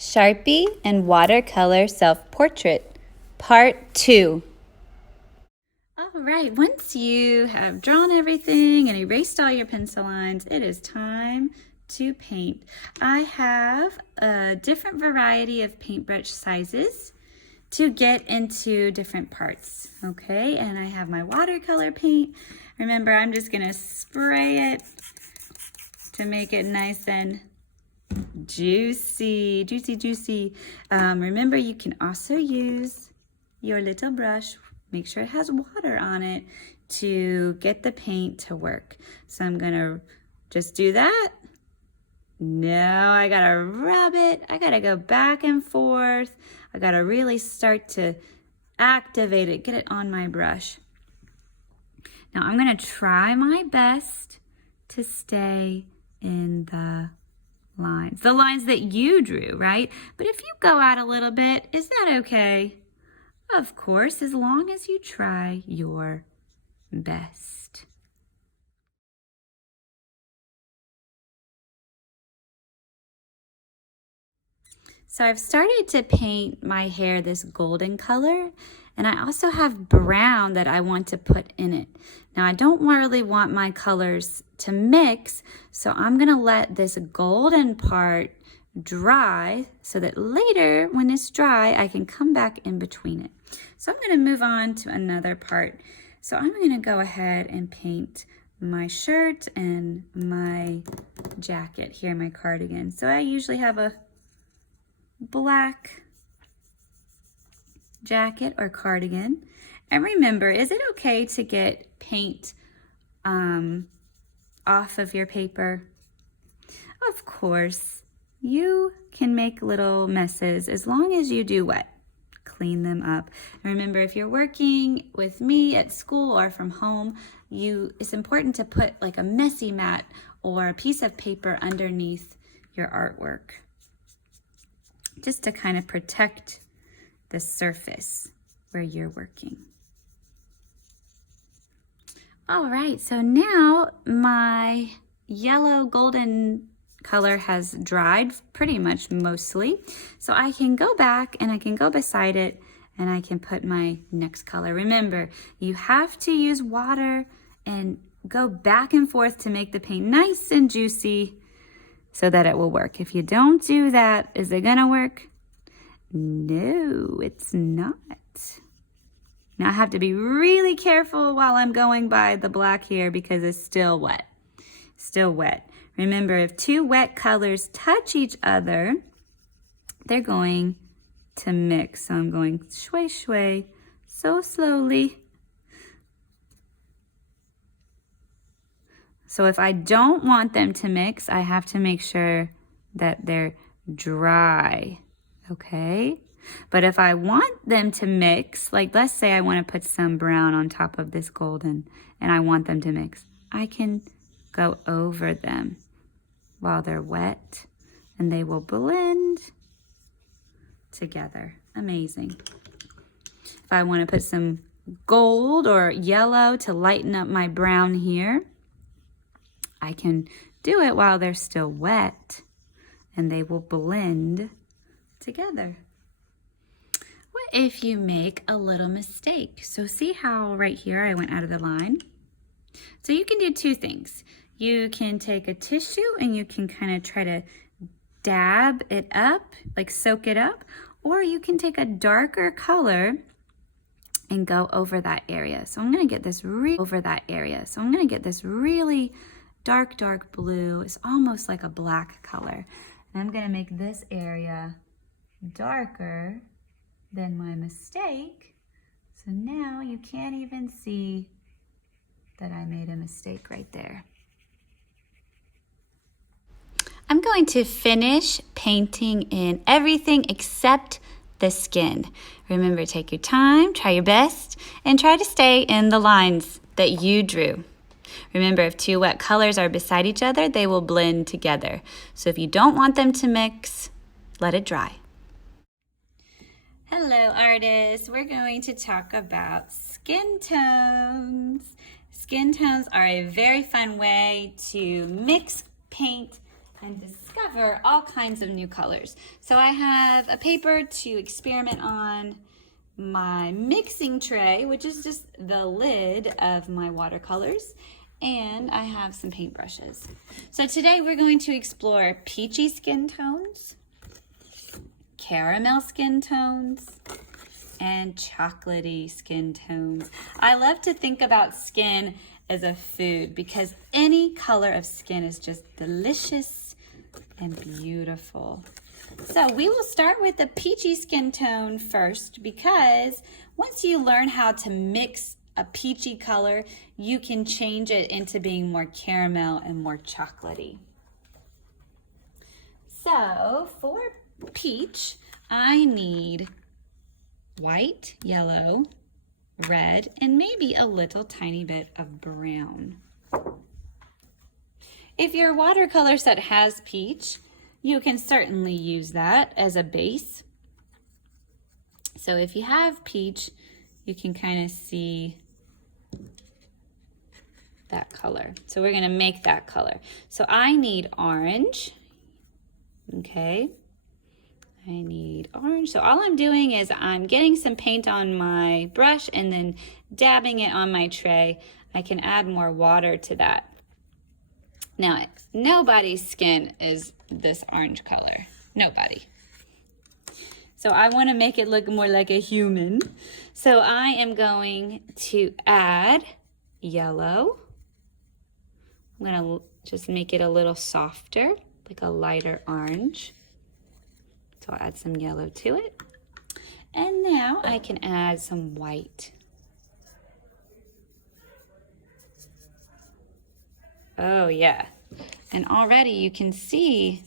Sharpie and Watercolor Self-Portrait, Part 2. All right, once you have drawn everything and erased all your pencil lines, it is time to paint. I have a different variety of paintbrush sizes to get into different parts, okay? And I have my watercolor paint. Remember, I'm just gonna spray it to make it nice and juicy. Remember, you can also use your little brush. Make sure it has water on it to get the paint to work. So I'm gonna just do that. No, I gotta rub it. I gotta go back and forth. I gotta really start to activate it, get it on my brush. Now I'm gonna try my best to stay in the lines that you drew, right? But if you go out a little bit, is that okay? Of course, as long as you try your best. So I've started to paint my hair this golden color, and I also have brown that I want to put in it. Now I don't really want my colors to mix, so I'm gonna let this golden part dry so that later when it's dry, I can come back in between it. So I'm gonna move on to another part. So I'm gonna go ahead and paint my shirt and my jacket here, my cardigan. So I usually have a black jacket or cardigan. And remember, is it okay to get paint off of your paper? Of course, you can make little messes as long as you do what? Clean them up. And remember, if you're working with me at school or from home, it's important to put like a messy mat or a piece of paper underneath your artwork, just to kind of protect the surface where you're working. All right, so now my yellow golden color has dried pretty much mostly. So I can go back and I can go beside it and I can put my next color. Remember, you have to use water and go back and forth to make the paint nice and juicy so that it will work. If you don't do that, is it gonna work? No, it's not. Now I have to be really careful while I'm going by the black here because it's still wet. Still wet. Remember, if two wet colors touch each other, they're going to mix. So I'm going shway shway, so slowly. So if I don't want them to mix, I have to make sure that they're dry, okay? But if I want them to mix, like let's say I want to put some brown on top of this golden and I want them to mix, I can go over them while they're wet and they will blend together. Amazing. If I want to put some gold or yellow to lighten up my brown here, I can do it while they're still wet and they will blend together. What if you make a little mistake? So see how right here I went out of the line? So you can do two things. You can take a tissue and you can kind of try to dab it up, like soak it up, or you can take a darker color and go over that area. So I'm gonna get this really dark blue. It's almost like a black color. And I'm gonna make this area darker than my mistake. So now you can't even see that I made a mistake right there. I'm going to finish painting in everything except the skin. Remember, take your time, try your best, and try to stay in the lines that you drew. Remember, if two wet colors are beside each other, they will blend together. So if you don't want them to mix, let it dry. Hello, artists. We're going to talk about skin tones. Skin tones are a very fun way to mix paint and discover all kinds of new colors. So I have a paper to experiment on, my mixing tray, which is just the lid of my watercolors, and I have some paintbrushes. So today we're going to explore peachy skin tones, caramel skin tones, and chocolatey skin tones. I love to think about skin as a food because any color of skin is just delicious and beautiful. So we will start with the peachy skin tone first, because once you learn how to mix a peachy color, you can change it into being more caramel and more chocolatey. So for peach, I need white, yellow, red, and maybe a little tiny bit of brown. If your watercolor set has peach, you can certainly use that as a base. So if you have peach, you can kind of see that color. So we're going to make that color. So I need orange. Okay. I need orange. So all I'm doing is I'm getting some paint on my brush and then dabbing it on my tray. I can add more water to that. Now, nobody's skin is this orange color. Nobody. So I want to make it look more like a human. So I am going to add yellow. I'm going to just make it a little softer, like a lighter orange. So I'll add some yellow to it. And now I can add some white. Oh yeah. And already you can see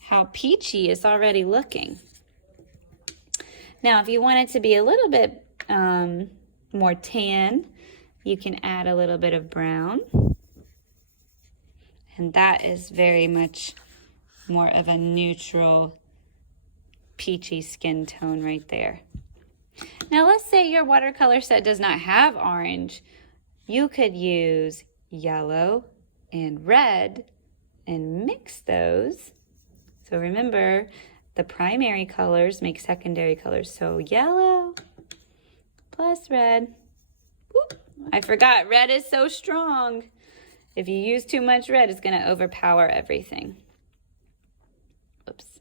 how peachy it's already looking. Now, if you want it to be a little bit more tan, you can add a little bit of brown. And that is very much more of a neutral peachy skin tone right there. Now, let's say your watercolor set does not have orange. You could use yellow and red and mix those. So remember, the primary colors make secondary colors. So yellow plus red. Whoop, I forgot, red is so strong. If you use too much red, it's going to overpower everything. Oops.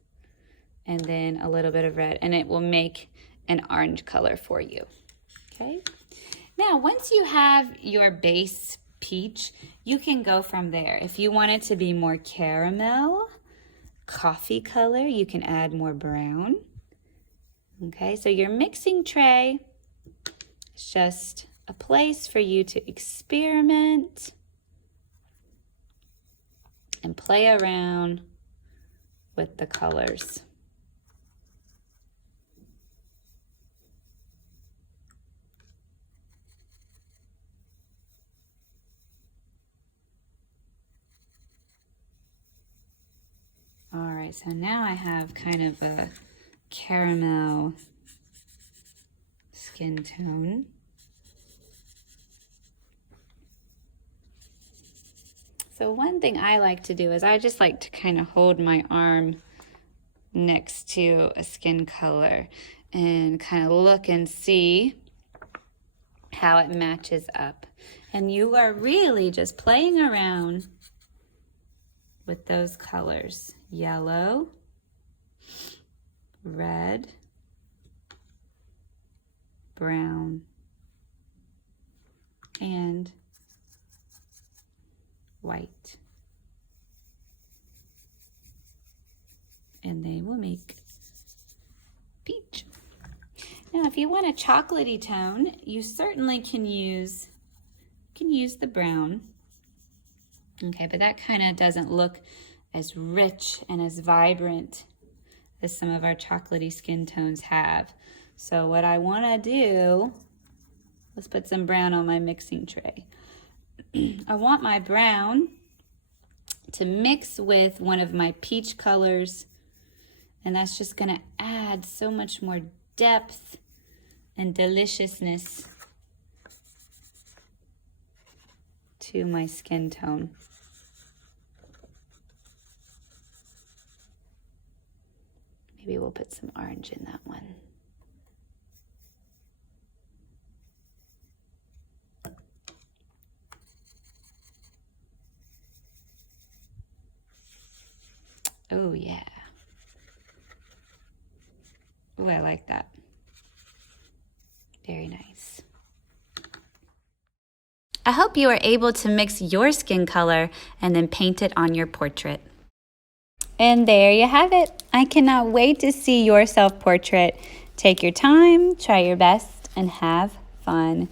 And then a little bit of red, and it will make an orange color for you. Okay. Now, once you have your base peach, you can go from there. If you want it to be more caramel, coffee color, you can add more brown. Okay, so your mixing tray is just a place for you to experiment and play around with the colors. All right, so now I have kind of a caramel skin tone. So one thing I like to do is I just like to kind of hold my arm next to a skin color and kind of look and see how it matches up. And you are really just playing around with those colors. Yellow, red, brown, and white. And they will make peach. Now, if you want a chocolatey tone, you certainly can use the brown. Okay, but that kind of doesn't look as rich and as vibrant as some of our chocolatey skin tones have. So what I want to do, let's put some brown on my mixing tray. I want my brown to mix with one of my peach colors, and that's just going to add so much more depth and deliciousness to my skin tone. Maybe we'll put some orange in that one. Oh yeah. Oh, I like that. Very nice. I hope you are able to mix your skin color and then paint it on your portrait. And there you have it. I cannot wait to see your self-portrait. Take your time, try your best, and have fun.